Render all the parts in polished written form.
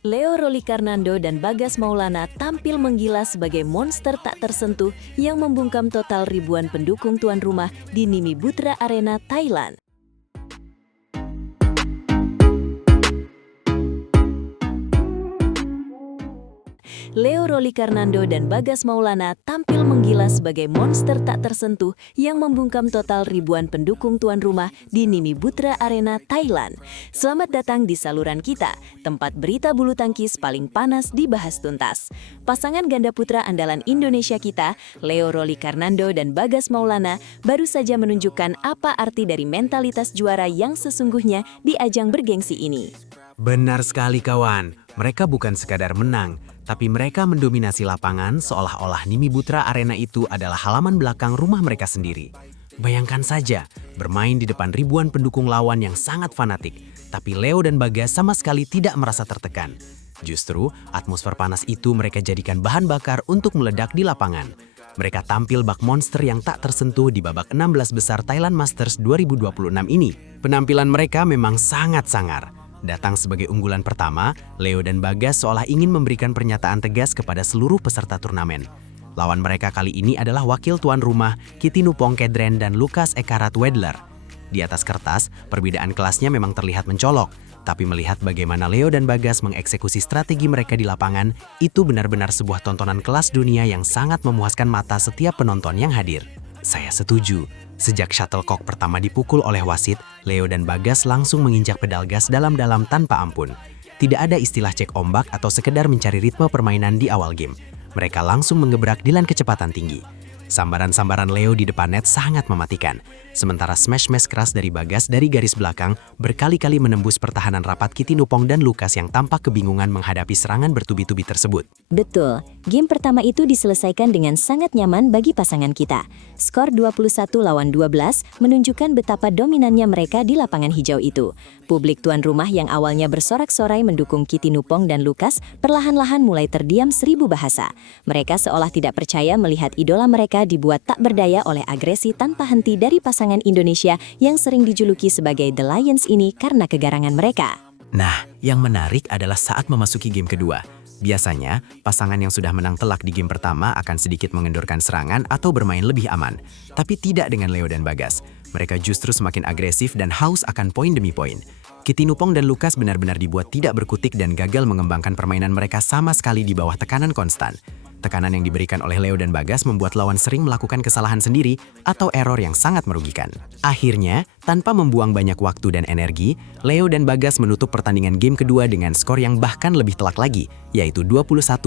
Leo Rolikarnando dan Bagas Maulana tampil menggila sebagai monster tak tersentuh yang membungkam total ribuan pendukung tuan rumah di Nimi Butra Arena, Thailand. Leo Rolikarnando dan Bagas Maulana tampil menggila sebagai monster tak tersentuh yang membungkam total ribuan pendukung tuan rumah di Nimi Butra Arena, Thailand. Selamat datang di saluran kita, tempat berita bulu tangkis paling panas dibahas tuntas. Pasangan ganda putra andalan Indonesia kita, Leo Rolikarnando dan Bagas Maulana, baru saja menunjukkan apa arti dari mentalitas juara yang sesungguhnya di ajang bergengsi ini. Benar sekali kawan, mereka bukan sekadar menang, tapi mereka mendominasi lapangan seolah-olah Nimi Butra Arena itu adalah halaman belakang rumah mereka sendiri. Bayangkan saja, bermain di depan ribuan pendukung lawan yang sangat fanatik, tapi Leo dan Bagas sama sekali tidak merasa tertekan. Justru, atmosfer panas itu mereka jadikan bahan bakar untuk meledak di lapangan. Mereka tampil bak monster yang tak tersentuh di babak 16 besar Thailand Masters 2026 ini. Penampilan mereka memang sangat sangar. Datang sebagai unggulan pertama, Leo dan Bagas seolah ingin memberikan pernyataan tegas kepada seluruh peserta turnamen. Lawan mereka kali ini adalah wakil tuan rumah Kitinupong Kedren dan Lukas Ekarat Wedler. Di atas kertas, perbedaan kelasnya memang terlihat mencolok, tapi melihat bagaimana Leo dan Bagas mengeksekusi strategi mereka di lapangan, itu benar-benar sebuah tontonan kelas dunia yang sangat memuaskan mata setiap penonton yang hadir. Saya setuju. Sejak shuttlecock pertama dipukul oleh wasit, Leo dan Bagas langsung menginjak pedal gas dalam-dalam tanpa ampun. Tidak ada istilah cek ombak atau sekedar mencari ritme permainan di awal game. Mereka langsung menggebrak dengan kecepatan tinggi. Sambaran-sambaran Leo di depan net sangat mematikan. Sementara smash-smash keras dari Bagas dari garis belakang berkali-kali menembus pertahanan rapat Kitinupong dan Lukas yang tampak kebingungan menghadapi serangan bertubi-tubi tersebut. Betul, game pertama itu diselesaikan dengan sangat nyaman bagi pasangan kita. Skor 21-12 menunjukkan betapa dominannya mereka di lapangan hijau itu. Publik tuan rumah yang awalnya bersorak-sorai mendukung Kitinupong dan Lukas perlahan-lahan mulai terdiam seribu bahasa. Mereka seolah tidak percaya melihat idola mereka dibuat tak berdaya oleh agresi tanpa henti dari pasangan Indonesia yang sering dijuluki sebagai The Lions ini karena kegarangan mereka. Nah, yang menarik adalah saat memasuki game kedua. Biasanya, pasangan yang sudah menang telak di game pertama akan sedikit mengendorkan serangan atau bermain lebih aman. Tapi tidak dengan Leo dan Bagas. Mereka justru semakin agresif dan haus akan poin demi poin. Kitinupong dan Lukas benar-benar dibuat tidak berkutik dan gagal mengembangkan permainan mereka sama sekali di bawah tekanan konstan. Tekanan yang diberikan oleh Leo dan Bagas membuat lawan sering melakukan kesalahan sendiri atau error yang sangat merugikan. Akhirnya, tanpa membuang banyak waktu dan energi, Leo dan Bagas menutup pertandingan game kedua dengan skor yang bahkan lebih telak lagi, yaitu 21-11.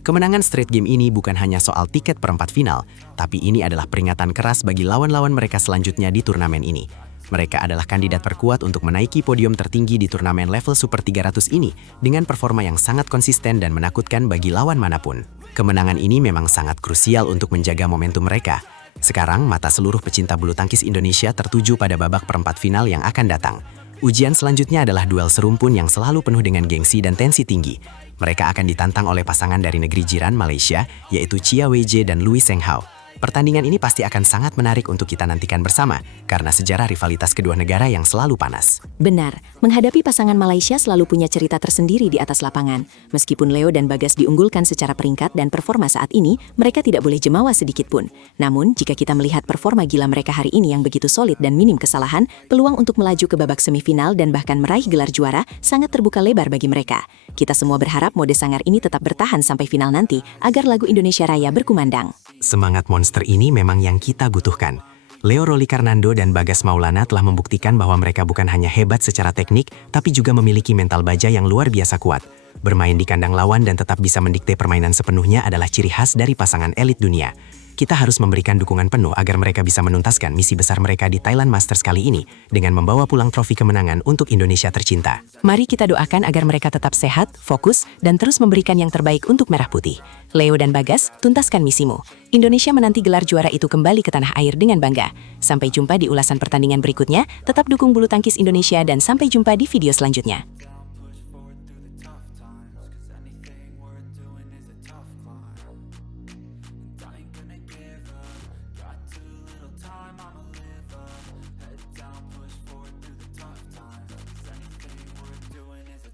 Kemenangan straight game ini bukan hanya soal tiket perempat final, tapi ini adalah peringatan keras bagi lawan-lawan mereka selanjutnya di turnamen ini. Mereka adalah kandidat terkuat untuk menaiki podium tertinggi di turnamen level Super 300 ini dengan performa yang sangat konsisten dan menakutkan bagi lawan manapun. Kemenangan ini memang sangat krusial untuk menjaga momentum mereka. Sekarang, mata seluruh pecinta bulu tangkis Indonesia tertuju pada babak perempat final yang akan datang. Ujian selanjutnya adalah duel serumpun yang selalu penuh dengan gengsi dan tensi tinggi. Mereka akan ditantang oleh pasangan dari negeri jiran Malaysia, yaitu Chia Weijie dan Louis Seng Hao. Pertandingan ini pasti akan sangat menarik untuk kita nantikan bersama, karena sejarah rivalitas kedua negara yang selalu panas. Benar, menghadapi pasangan Malaysia selalu punya cerita tersendiri di atas lapangan. Meskipun Leo dan Bagas diunggulkan secara peringkat dan performa saat ini, mereka tidak boleh jemawa sedikit pun. Namun, jika kita melihat performa gila mereka hari ini yang begitu solid dan minim kesalahan, peluang untuk melaju ke babak semifinal dan bahkan meraih gelar juara sangat terbuka lebar bagi mereka. Kita semua berharap mode sangar ini tetap bertahan sampai final nanti, agar lagu Indonesia Raya berkumandang. Semangat monster ini memang yang kita butuhkan. Leo Rolikarnando dan Bagas Maulana telah membuktikan bahwa mereka bukan hanya hebat secara teknik, tapi juga memiliki mental baja yang luar biasa kuat. Bermain di kandang lawan dan tetap bisa mendikte permainan sepenuhnya adalah ciri khas dari pasangan elit dunia. Kita harus memberikan dukungan penuh agar mereka bisa menuntaskan misi besar mereka di Thailand Masters kali ini dengan membawa pulang trofi kemenangan untuk Indonesia tercinta. Mari kita doakan agar mereka tetap sehat, fokus, dan terus memberikan yang terbaik untuk Merah Putih. Leo dan Bagas, tuntaskan misimu. Indonesia menanti gelar juara itu kembali ke tanah air dengan bangga. Sampai jumpa di ulasan pertandingan berikutnya, tetap dukung bulu tangkis Indonesia dan sampai jumpa di video selanjutnya.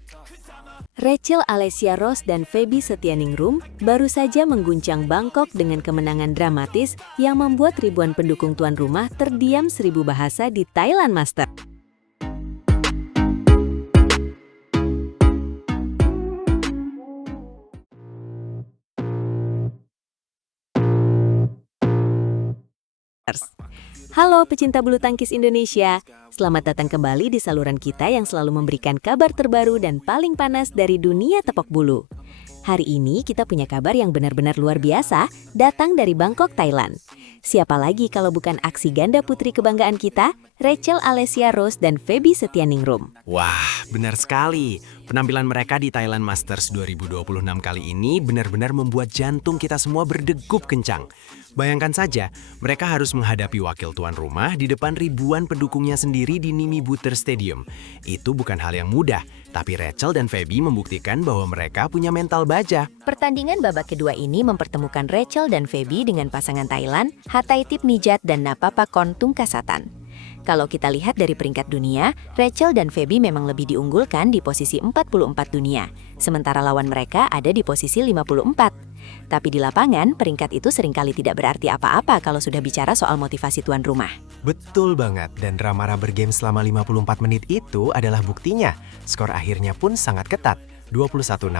Cause I'm a Rachel Alesia Ross dan Feby Setianingrum baru saja mengguncang Bangkok dengan kemenangan dramatis yang membuat ribuan pendukung tuan rumah terdiam 1000 bahasa di Thailand Masters. Halo pecinta bulu tangkis Indonesia, selamat datang kembali di saluran kita yang selalu memberikan kabar terbaru dan paling panas dari dunia tepok bulu. Hari ini kita punya kabar yang benar-benar luar biasa, datang dari Bangkok, Thailand. Siapa lagi kalau bukan aksi ganda putri kebanggaan kita, Rachel Alesia Ross dan Feby Setianingrum. Wah, benar sekali. Penampilan mereka di Thailand Masters 2026 kali ini benar-benar membuat jantung kita semua berdegup kencang. Bayangkan saja, mereka harus menghadapi wakil tuan rumah di depan ribuan pendukungnya sendiri di Nimi Butera Stadium. Itu bukan hal yang mudah, tapi Rachel dan Feby membuktikan bahwa mereka punya mental baja. Pertandingan babak kedua ini mempertemukan Rachel dan Feby dengan pasangan Thailand, Hatthaitip Nijat dan Napapakon Tungkasatan. Kalau kita lihat dari peringkat dunia, Rachel dan Feby memang lebih diunggulkan di posisi 44 dunia, sementara lawan mereka ada di posisi 54. Tapi di lapangan, peringkat itu seringkali tidak berarti apa-apa kalau sudah bicara soal motivasi tuan rumah. Betul banget, dan drama rubber game selama 54 menit itu adalah buktinya. Skor akhirnya pun sangat ketat, 21-16,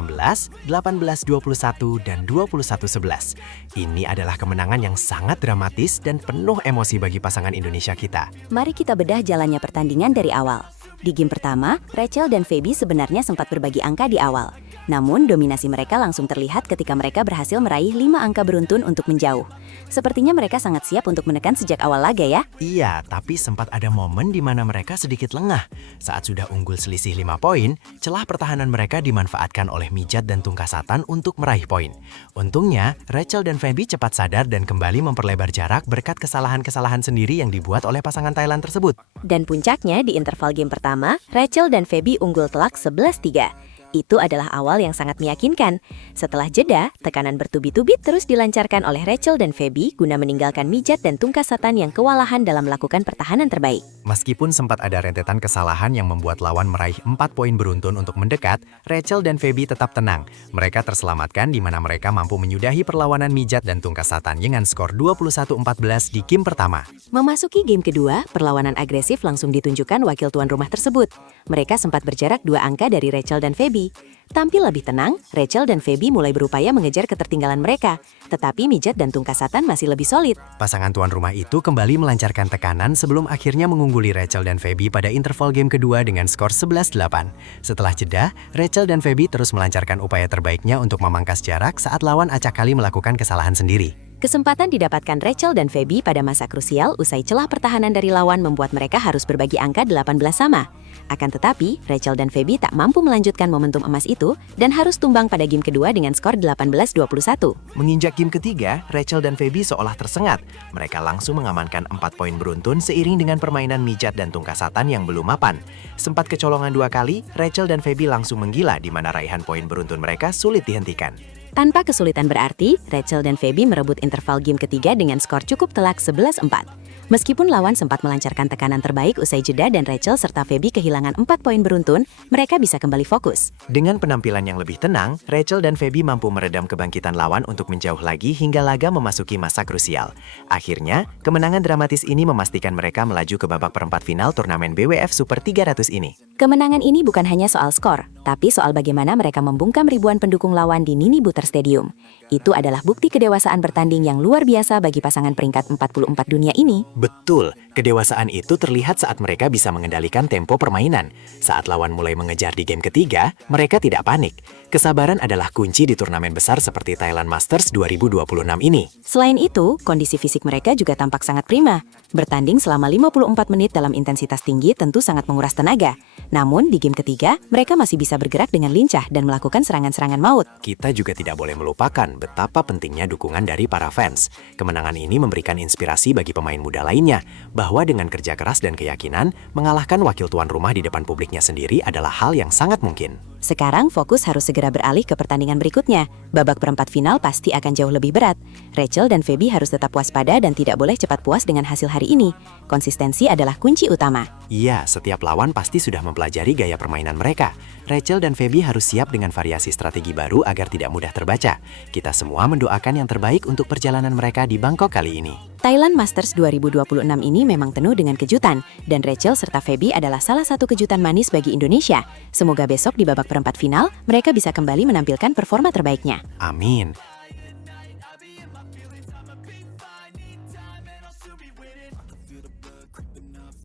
18-21, dan 21-11. Ini adalah kemenangan yang sangat dramatis dan penuh emosi bagi pasangan Indonesia kita. Mari kita bedah jalannya pertandingan dari awal. Di game pertama, Rachel dan Feby sebenarnya sempat berbagi angka di awal. Namun, dominasi mereka langsung terlihat ketika mereka berhasil meraih 5 angka beruntun untuk menjauh. Sepertinya mereka sangat siap untuk menekan sejak awal laga ya. Iya, tapi sempat ada momen di mana mereka sedikit lengah. Saat sudah unggul selisih 5 poin, celah pertahanan mereka dimanfaatkan oleh Mijat dan Tungkasatan untuk meraih poin. Untungnya, Rachel dan Feby cepat sadar dan kembali memperlebar jarak berkat kesalahan-kesalahan sendiri yang dibuat oleh pasangan Thailand tersebut. Dan puncaknya di interval game pertama, Rachel dan Feby unggul telak 11-3. Itu adalah awal yang sangat meyakinkan. Setelah jeda, tekanan bertubi-tubi terus dilancarkan oleh Rachel dan Feby guna meninggalkan Mijat dan Tungkasatan yang kewalahan dalam melakukan pertahanan terbaik. Meskipun sempat ada rentetan kesalahan yang membuat lawan meraih 4 poin beruntun untuk mendekat, Rachel dan Feby tetap tenang. Mereka terselamatkan di mana mereka mampu menyudahi perlawanan Mijat dan Tungkasatan dengan skor 21-14 di game pertama. Memasuki game kedua, perlawanan agresif langsung ditunjukkan wakil tuan rumah tersebut. Mereka sempat berjarak 2 angka dari Rachel dan Feby. Tampil lebih tenang, Rachel dan Feby mulai berupaya mengejar ketertinggalan mereka. Tetapi Mijat dan Tungkasatan masih lebih solid. Pasangan tuan rumah itu kembali melancarkan tekanan sebelum akhirnya mengungguli Rachel dan Feby pada interval game kedua dengan skor 11-8. Setelah jeda, Rachel dan Feby terus melancarkan upaya terbaiknya untuk memangkas jarak saat lawan acak kali melakukan kesalahan sendiri. Kesempatan didapatkan Rachel dan Feby pada masa krusial usai celah pertahanan dari lawan membuat mereka harus berbagi angka 18 sama. Akan tetapi, Rachel dan Feby tak mampu melanjutkan momentum emas itu dan harus tumbang pada game kedua dengan skor 18-21. Menginjak game ketiga, Rachel dan Feby seolah tersengat. Mereka langsung mengamankan 4 poin beruntun seiring dengan permainan Mijat dan Tungkasatan yang belum mapan. Sempat kecolongan 2 kali, Rachel dan Feby langsung menggila di mana raihan poin beruntun mereka sulit dihentikan. Tanpa kesulitan berarti, Rachel dan Feby merebut interval game ketiga dengan skor cukup telak 11-4. Meskipun lawan sempat melancarkan tekanan terbaik usai jeda dan Rachel serta Feby kehilangan 4 poin beruntun, mereka bisa kembali fokus. Dengan penampilan yang lebih tenang, Rachel dan Feby mampu meredam kebangkitan lawan untuk menjauh lagi hingga laga memasuki masa krusial. Akhirnya, kemenangan dramatis ini memastikan mereka melaju ke babak perempat final turnamen BWF Super 300 ini. Kemenangan ini bukan hanya soal skor, tapi soal bagaimana mereka membungkam ribuan pendukung lawan di Nimi Butera Stadium. Itu adalah bukti kedewasaan bertanding yang luar biasa bagi pasangan peringkat 44 dunia ini. Betul, kedewasaan itu terlihat saat mereka bisa mengendalikan tempo permainan. Saat lawan mulai mengejar di game ketiga, mereka tidak panik. Kesabaran adalah kunci di turnamen besar seperti Thailand Masters 2026 ini. Selain itu, kondisi fisik mereka juga tampak sangat prima. Bertanding selama 54 menit dalam intensitas tinggi tentu sangat menguras tenaga. Namun, di game ketiga, mereka masih bisa bergerak dengan lincah dan melakukan serangan-serangan maut. Kita juga tidak boleh melupakan betapa pentingnya dukungan dari para fans. Kemenangan ini memberikan inspirasi bagi pemain muda lainnya, bahwa dengan kerja keras dan keyakinan, mengalahkan wakil tuan rumah di depan publiknya sendiri adalah hal yang sangat mungkin. Sekarang fokus harus segera beralih ke pertandingan berikutnya. Babak perempat final pasti akan jauh lebih berat. Rachel dan Feby harus tetap waspada dan tidak boleh cepat puas dengan hasil hari ini. Konsistensi adalah kunci utama. Iya, setiap lawan pasti sudah mempelajari gaya permainan mereka. Rachel dan Feby harus siap dengan variasi strategi baru agar tidak mudah terbaca. Kita semua mendoakan yang terbaik untuk perjalanan mereka di Bangkok kali ini. Thailand Masters 2026 ini memang penuh dengan kejutan, dan Rachel serta Feby adalah salah satu kejutan manis bagi Indonesia. Semoga besok di babak perempat final, mereka bisa kembali menampilkan performa terbaiknya. Amin.